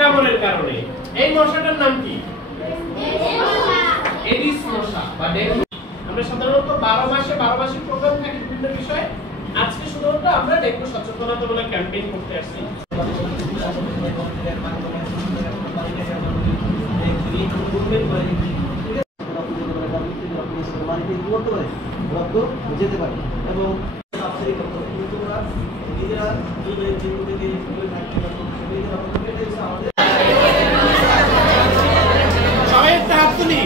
কামড়ের কারণে। এই মশাটার নাম কি? এডিস মশা বা ডেঙ্গু। আমরা সাধারণত 12 মাসে প্রোগ্রাম থাকে বিভিন্ন বিষয়ে। আজকে শুধুমাত্র আমরা ডেঙ্গু সচেতনতামূলক ক্যাম্পেইন করতে আসছি। যেতে পারে এবং সবাই একটা হাত তুলি।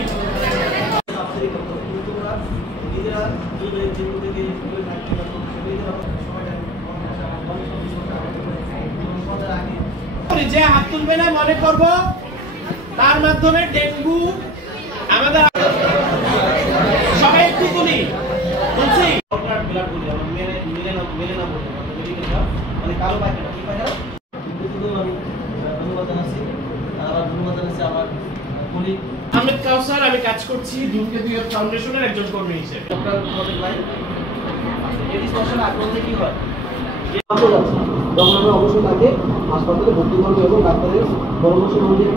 যে হাত তুলবে না মনে করব তার মাধ্যমে ডেঙ্গু আমাদের। সবাই একটু তুলি বলছি। মানে কালো পায়খানা কি পায়খানা ধন্যবাদ জানাচ্ছি। আবার ধন্যবাদ জানাচ্ছি আমার কলিগ আহমেদ কাউসার। আমি কাজ করছি ধূমকেতু ফাউন্ডেশনের একজন কর্মী হিসেবে। ডক্টর এডিস মশার আক্রমণে কি হয়? তখন আমরা অবশ্যই তাকে হাসপাতালে ভর্তি করবো এবং ডাক্তারের পরামর্শ অনুযায়ী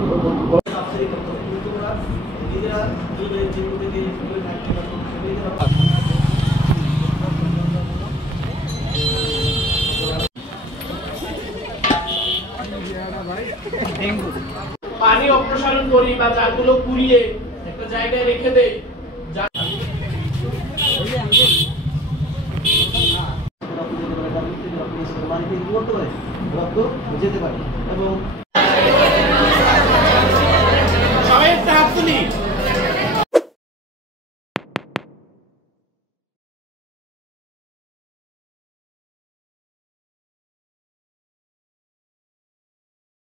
পানি অপসারণ করি বা জারগুলো কুড়িয়ে একটা জায়গায় রেখে দেই। রক্ত যেতে পারে এবং সবাই একটা হাত তুলি।